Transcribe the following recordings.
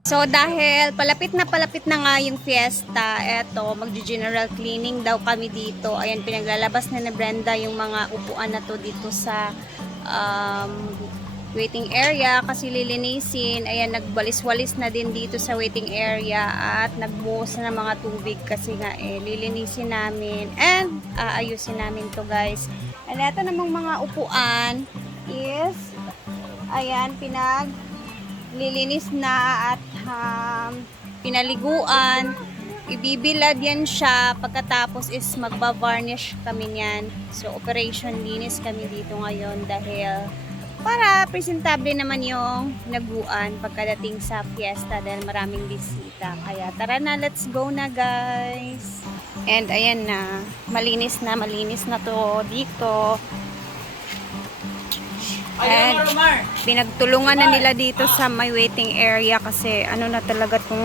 So dahil palapit na nga yung fiesta, eto, magji-general cleaning daw kami dito. Ayan, pinaglalabas na ni Brenda yung mga upuan na to dito sa waiting area kasi lilinisin. Ayan, nagwalis-walis na din dito sa waiting area at nagbuhos na ng mga tubig kasi nga lilinisin namin and ayusin namin to guys. And eto namang mga upuan is ayan, lilinis na at pinaliguan, ibibilad yan siya, pagkatapos is magba-varnish kami niyan. So operation linis kami dito ngayon dahil para presentable naman yung naguan pagkadating sa fiesta dahil maraming bisita. Kaya tara na, let's go na guys. And ayan na, malinis na to dito. And pinagtulungan na nila dito sa my waiting area kasi ano na talaga tong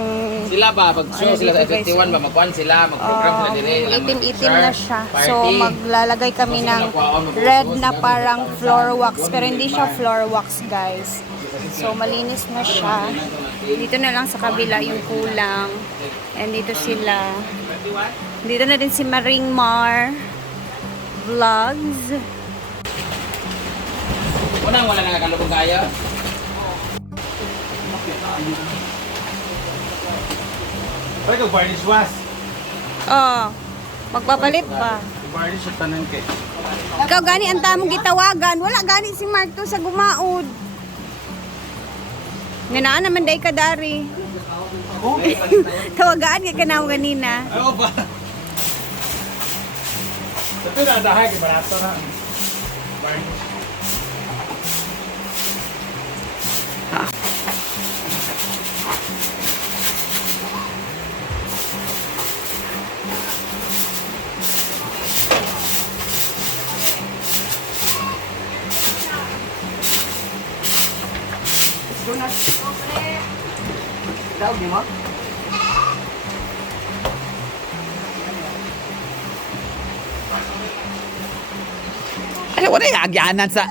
sila ba mag-show sila sa 21 ba magkuhan sila mag-program sila dire itim-itim na siya. So maglalagay kami ng red na parang floor wax pero hindi siya floor wax guys. So malinis na siya. Dito na lang sa kabila yung kulang. And dito sila. Dito na din si Maring Mar Vlogs. Unang wala nga kalubog kaya. Pwede ka varnish was. Magpapalit pa. Varnish at tanan kay. Ikaw gani ang tamong gitawagan. Wala gani si Mark to sa gumaod. Nanaan naman day ka dari. Ako? Tawagaan ka kanao ganina. Ano ba? Ito na dahay kay barato na. Varnish. Daw di mo? Ay wala yung agyanan sa.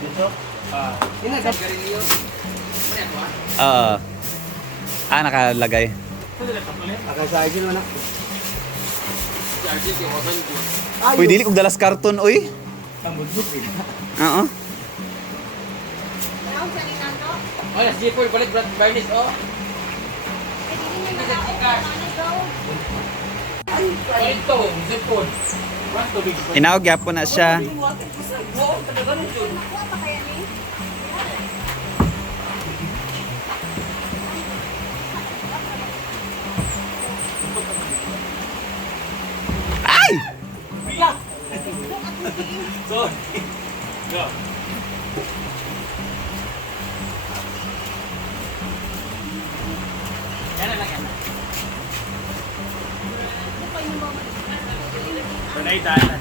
Dito? Nakalagay. Nakasagin mo na. Uy, dili kong dalas karton, uy. Tambudbud din. Oo. Oh, yes, Jeepoy, balik Bernice, oh. Ito, Jeepoy. Inawag yapon na siya. Ay! Sorry. Go. Yan lang yan. Panay tayo.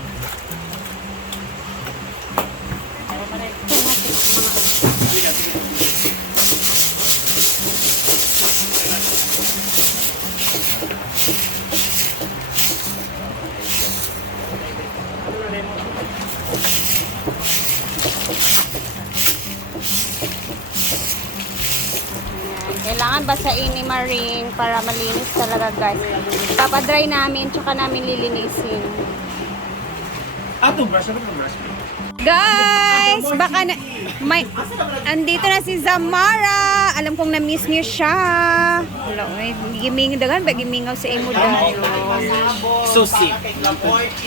Kailangan basain ni Maring para malinis talaga guys. Papadry namin, tsaka namin lilinisin. Brush. Guys, baka na, andito na si Zamara. Alam kong na-miss niyo siya. Gimingaw sa imo dahil. Susi.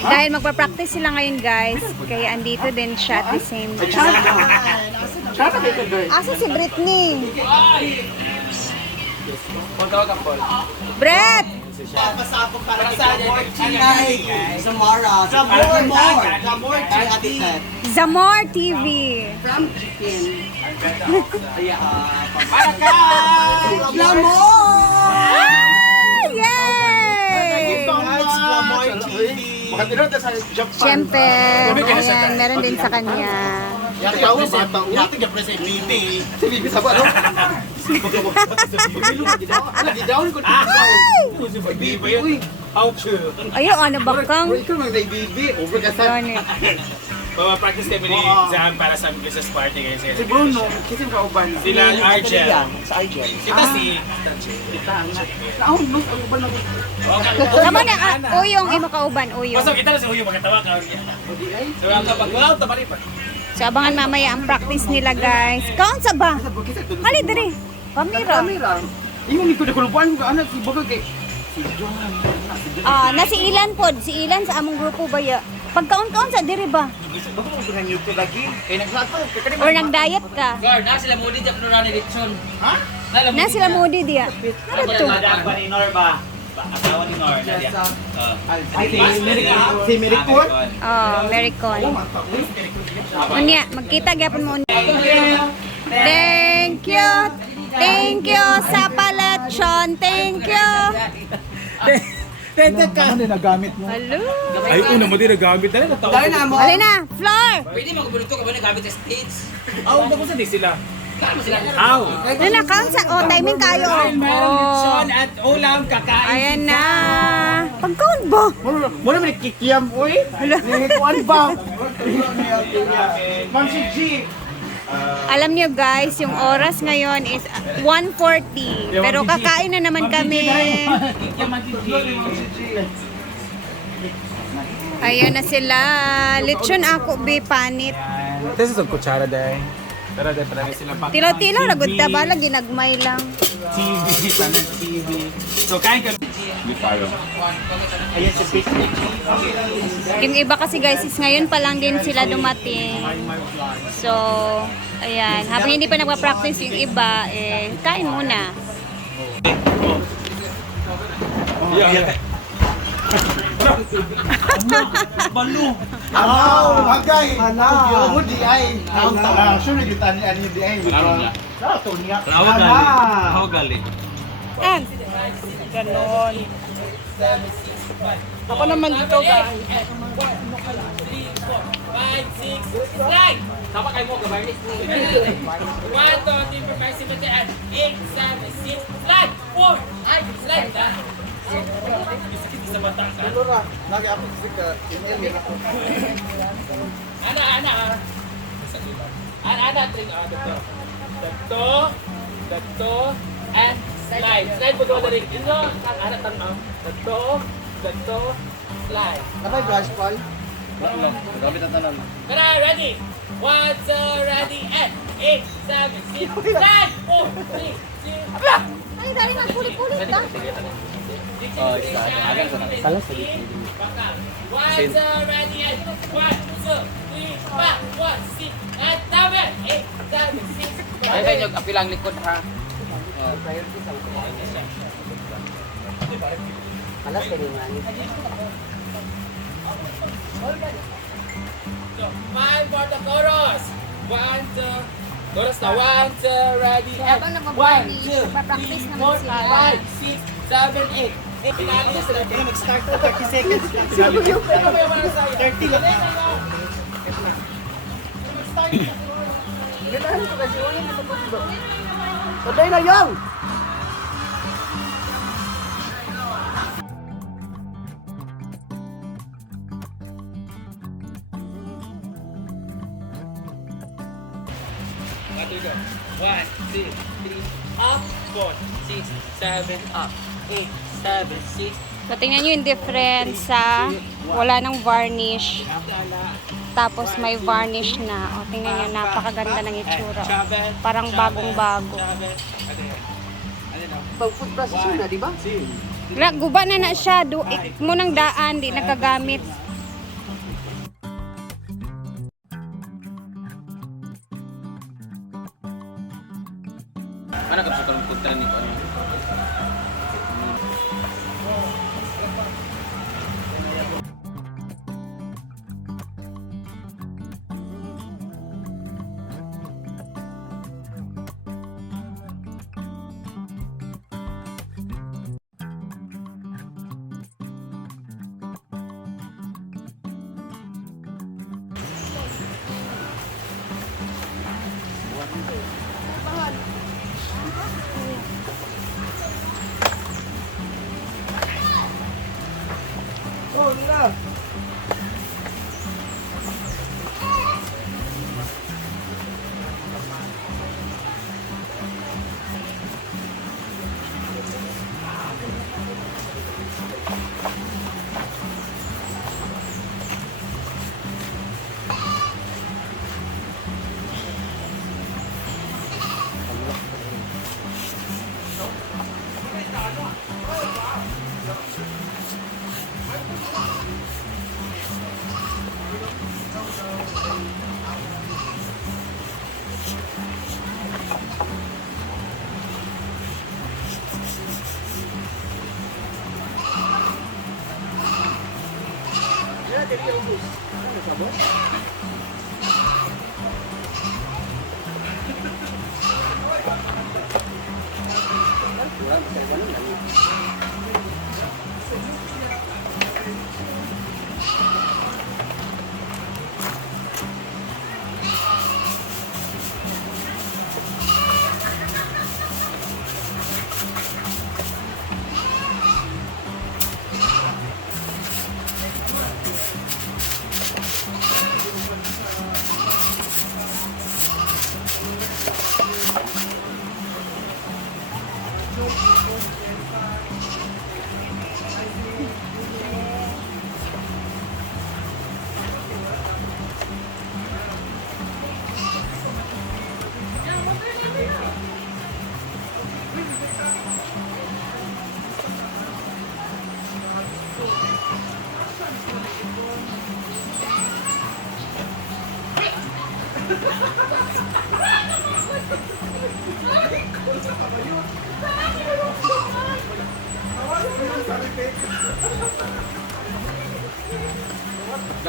Dahil magpa-practice sila ngayon guys. Kaya andito din siya at the same time. Asa si Britney? Brett! Zamor TV. Yay! Siyempre, ayan, meron din sa kanya. Ayaw, ano bakang? Gani. practice kami ni Zam para sa business party ngayon sa Si Bruno, kasi kauban. Sila Argel. Sa Argel. Kita si Naon mas ang uban lang. Kamu na, uyong imo kauban, uyong. Pasok kita na sa Uyo magkatawa ka. Odi ay. So ang kapag wow, tabali pa. So, abangan mamaya ang practice nila, guys. Kaon sa ba? Hali, diri. Kamera. Kamera. Yung ni ko na kulubuan ko anak si Baga kay si John. Ah, na si Ilan pod. Si Ilan sa among grupo ba ya? Pagkaon-kaon sa diri ba? Baga mo sa YouTube lagi. Kay naglato kay Or nag-diet ka? Guard, na sila muli dyan na ni Lechon. Ha? Na sila moody diya. Ano to? pa ni Nor ba? Asawa ni Nor. Si Miricon. Oh, Mericon. Unya, magkita gyapon mo unya. Thank you. Thank you sa paletsyon. Thank you. Teka ka. Ano nagamit mo? Hello. Ay, una mo din nagamit na natawa. Dahil na mo. Hali na, floor. Pwede mo kabulog to ka ba nagamit sa States? Aw, ba sa di sila? Kala mo sila. Aw. Ano na, kaon sa, oh, timing kayo. Oh. at ulam kakain. Ayan na. Pagkaon ba? Mo na may kikiam oy. Kuan ba? Ma'am si G. Alam niyo guys, yung oras ngayon is 1:40. Pero kakain na naman kami. Ayan na sila. Lechon ako, be, panit. This is a kutsara day. Tara day, para sila pa. Tilaw-tilaw, lagod ta ba? Lagi nagmay lang. TV, paano TV. So, kain ka. Ayan si Big. Yung iba kasi guys, is ngayon pa lang din sila dumating. So, ayan. Habang hindi pa nagpa-practice yung iba, eh, kain muna. Balo. Hagay. Yo mo di ay. Sure na kita ni ani di ay. To niya. Tawag gali. And, Ganon. Ako naman dito guys. 5, 6, slide! Sama kayo mo, gabarnis ni. 1, 2, 3, 4, 5, 6, 7, 8, 7, 6, slide! 4, ay, slide na! Sa mata ka. Ano ra? Lagi ako sa email ni ako. Ana, tring, Dato, and slide. Slide po doon na rin. Ino, ana, tanong. Dato, slide. Napay brush pal. Tara, ready? 1, 2, ready, and 8, 7, 6, slide! 4, 3, 2, ay, dali na, kulit-kulit ka. Salah sedikit. 1, 2, ready, and 1, 2, 3, 4, 5, 6, and 7, 8, 7, 6. Ay kayo apilang likod ha. Alas ka din man. So, 5 for the chorus. 1, 2, chorus na. 1, 2, ready, and Habang 1, nagpa-practice, 2, nagpa-practice 3, 4, naman sila. 5, 6, 7, 8. Nag-start ko 30 seconds. 30 lang. Patay na yung! One, 2, 3, up, 4, 6, 7, up, 8, 7, 6. So, tingnan nyo yung difference sa wala ng varnish. Tapos may varnish na. O, tingnan nyo, napakaganda ng itsura. Parang bagong-bago. Pag-food processor na, di ba? Guba na siya. Mo ng daan, di nagagamit. Mana ka sa kuntan ni ano? Oh, di na.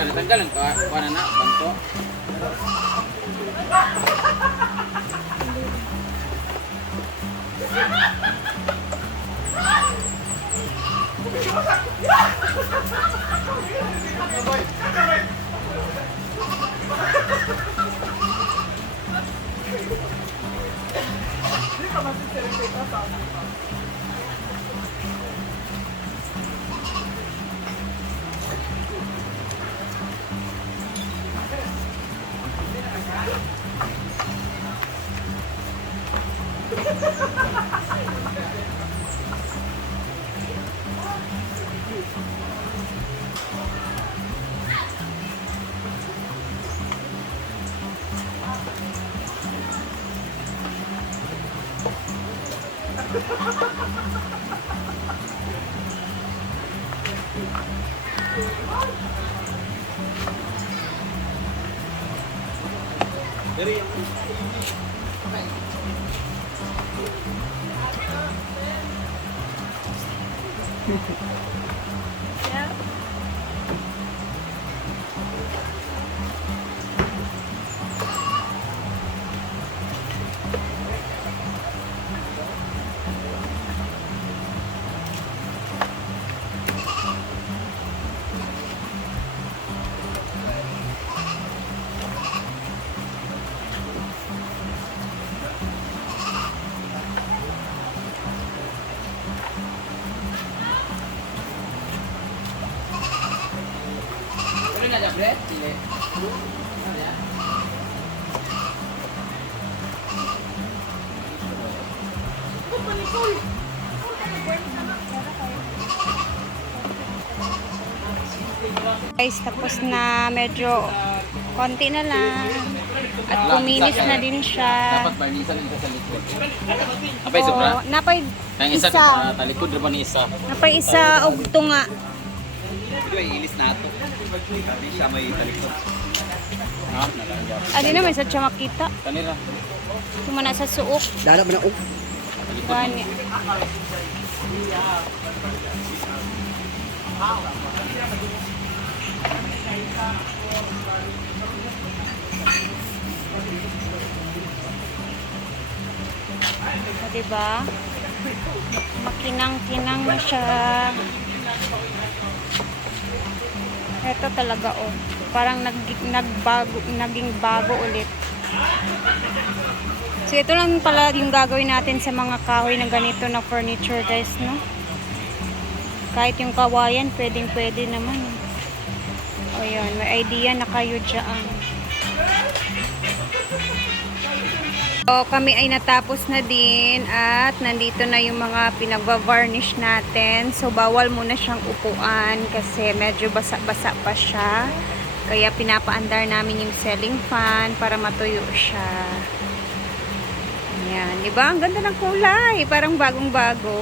Natanggal ang kuha na banto. Ano na dyan, Brett? Sili. Ano yan? Guys, tapos na medyo konti na lang. At kuminis na din siya. Dapat barnisan lang sa likod. Apay sobra? Oh, napay Ang isa, isa. talikod rin ni isa. Napay isa og tunga. Ito ay ilis na ito. Sabi siya may talikod. Ha? Nalangga. Adi na may sa tiya makita. Kanila. Tumana sa suok. Dala ba na uk? Gani. Diba? Makinang-kinang na siya. Ito talaga oh. Parang naging bago ulit. So ito lang pala yung gagawin natin sa mga kahoy na ganito na furniture guys, no? Kahit yung kawayan, pwedeng-pwede naman. O yun, may idea na kayo dyan. So, kami ay natapos na din at nandito na yung mga pinagva-varnish natin. So, bawal muna siyang upuan kasi medyo basa-basa pa siya. Kaya pinapaandar namin yung ceiling fan para matuyo siya. Ayan, di ba? Ang ganda ng kulay. Parang bagong-bago.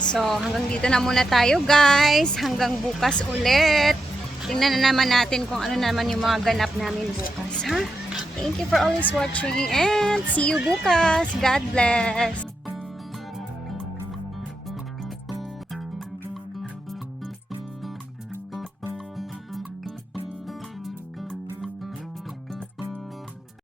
So, hanggang dito na muna tayo guys. Hanggang bukas ulit. Tingnan na naman natin kung ano naman yung mga ganap namin bukas, ha? Thank you for always watching and see you bukas. God bless!